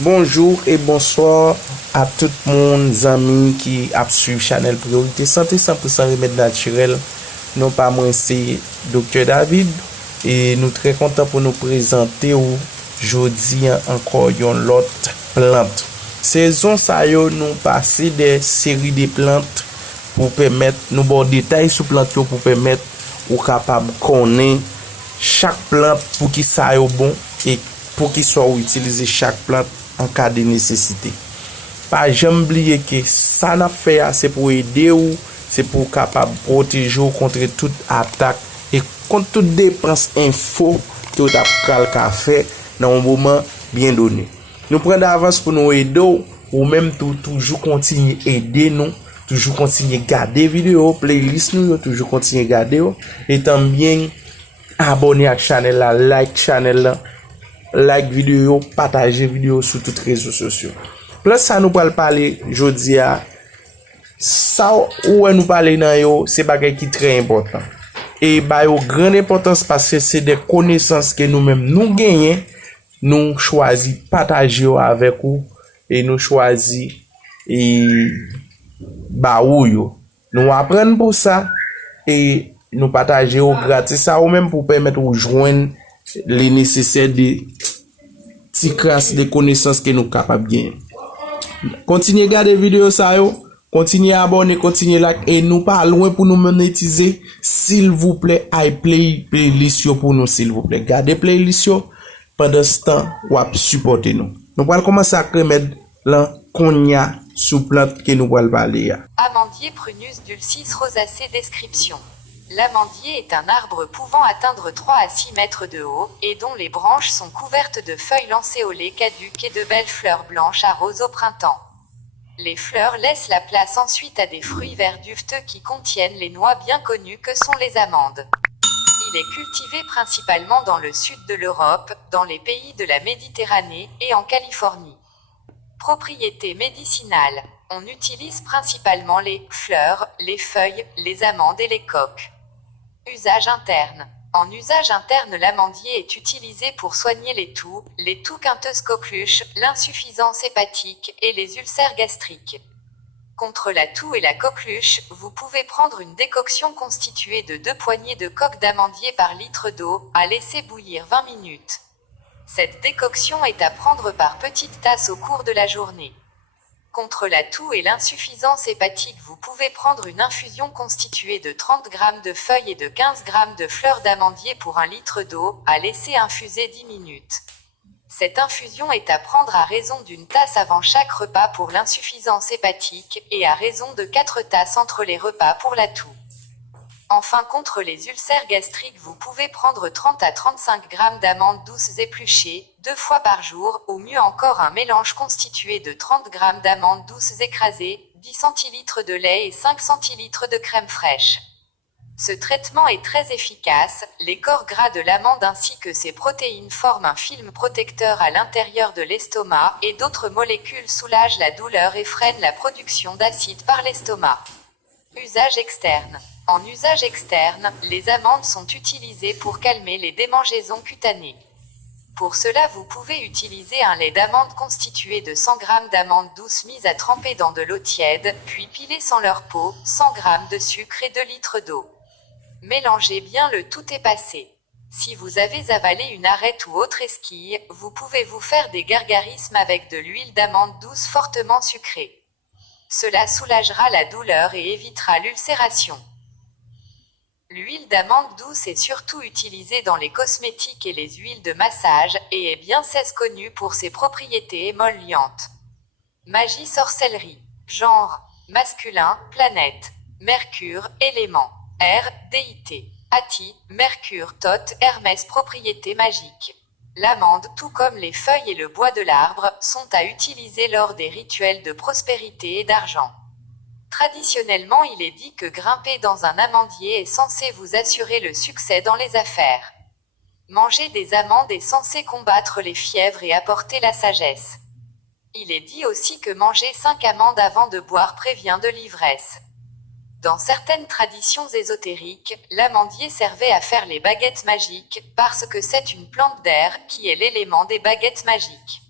Bonjour et bonsoir à tout le monde, amis qui a suivi Chanel Priorité Santé 100% remède naturel. Non pas moi, c'est Dr. David et nous très contents pour nous présenter aujourd'hui encore une autre plante. Saison ça yo nous passer des séries de plantes pour permettre nous bon détails sur plante pour permettre ou capable connaître chaque plante pour qui ça yo bon et pour qu'il soit utilisé chaque plante en cas de nécessité. Pas jamais oublier que ça n'a fait c'est pour aider ou c'est pour capable protéger contre toute attaque et contre toute dépense info que vous avez fait dans un moment bien donné. Nous prenons d'avance pour nous aider ou même toujours continuer aider nous, toujours continuer garder vidéo, playlist nous, toujours continuer garder et bien abonner à la chaîne là, like vidéo, partager vidéo sur toutes les réseaux sociaux. Plus ça nous parler aujourd'hui à ça où nous parler dans yo, c'est bagay qui très important. Et ba yo grande importance parce que c'est des connaissances que nous-mêmes nous gagnons, nous choisi partager avec vous et nous choisi et ba ou yo. Nous apprendre pour ça et nous partager au gratis ça ou même pour permettre de joindre les nécessaires de petites classes de connaissances que nous capables de gagner. Continuez à regarder vidéo ça yo, continuez à abonner, continuez à like et nous pas loin pour nous monétiser. S'il vous plaît, playlist pour nous s'il vous plaît. Gardez playlist pendant ce temps ou supporter nous. Nous allons commencer à remettre là qu'on y a sous plante que nous allons parler. Amandier Prunus dulcis rosacea. Description. L'amandier est un arbre pouvant atteindre 3 à 6 mètres de haut, et dont les branches sont couvertes de feuilles lancéolées caduques et de belles fleurs blanches à roses au printemps. Les fleurs laissent la place ensuite à des fruits verts duveteux qui contiennent les noix bien connues que sont les amandes. Il est cultivé principalement dans le sud de l'Europe, dans les pays de la Méditerranée et en Californie. Propriétés médicinales. On utilise principalement les fleurs, les feuilles, les amandes et les coques. Usage interne. En usage interne, l'amandier est utilisé pour soigner les toux quinteuses coqueluches, l'insuffisance hépatique et les ulcères gastriques. Contre la toux et la coqueluche, vous pouvez prendre une décoction constituée de 2 poignées de coque d'amandier par litre d'eau, à laisser bouillir 20 minutes. Cette décoction est à prendre par petites tasses au cours de la journée. Contre la toux et l'insuffisance hépatique, vous pouvez prendre une infusion constituée de 30 g de feuilles et de 15 g de fleurs d'amandier pour 1 litre d'eau, à laisser infuser 10 minutes. Cette infusion est à prendre à raison d'1 tasse avant chaque repas pour l'insuffisance hépatique, et à raison de 4 tasses entre les repas pour la toux. Enfin, contre les ulcères gastriques, vous pouvez prendre 30 à 35 g d'amandes douces épluchées, 2 fois par jour, ou mieux encore un mélange constitué de 30 g d'amandes douces écrasées, 10 centilitres de lait et 5 centilitres de crème fraîche. Ce traitement est très efficace, les corps gras de l'amande ainsi que ses protéines forment un film protecteur à l'intérieur de l'estomac, et d'autres molécules soulagent la douleur et freinent la production d'acide par l'estomac. Usage externe. En usage externe, les amandes sont utilisées pour calmer les démangeaisons cutanées. Pour cela, vous pouvez utiliser un lait d'amande constitué de 100 g d'amandes douces mises à tremper dans de l'eau tiède, puis pilées sans leur peau, 100 g de sucre et 2 litres d'eau. Mélangez bien le tout est passé. Si vous avez avalé une arête ou autre esquille, vous pouvez vous faire des gargarismes avec de l'huile d'amande douce fortement sucrée. Cela soulagera la douleur et évitera l'ulcération. L'huile d'amande douce est surtout utilisée dans les cosmétiques et les huiles de massage, et est bien connue pour ses propriétés émollientes. Magie sorcellerie. Genre. Masculin, planète. Mercure, élément. R, déité. Ati, Mercure, Thoth, Hermès, propriété magique. L'amande, tout comme les feuilles et le bois de l'arbre, sont à utiliser lors des rituels de prospérité et d'argent. Traditionnellement, il est dit que grimper dans un amandier est censé vous assurer le succès dans les affaires. Manger des amandes est censé combattre les fièvres et apporter la sagesse. Il est dit aussi que manger 5 amandes avant de boire prévient de l'ivresse. Dans certaines traditions ésotériques, l'amandier servait à faire les baguettes magiques, parce que c'est une plante d'air qui est l'élément des baguettes magiques.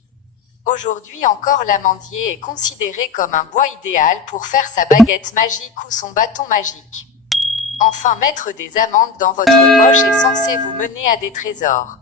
Aujourd'hui encore l'amandier est considéré comme un bois idéal pour faire sa baguette magique ou son bâton magique. Enfin, mettre des amandes dans votre poche est censé vous mener à des trésors.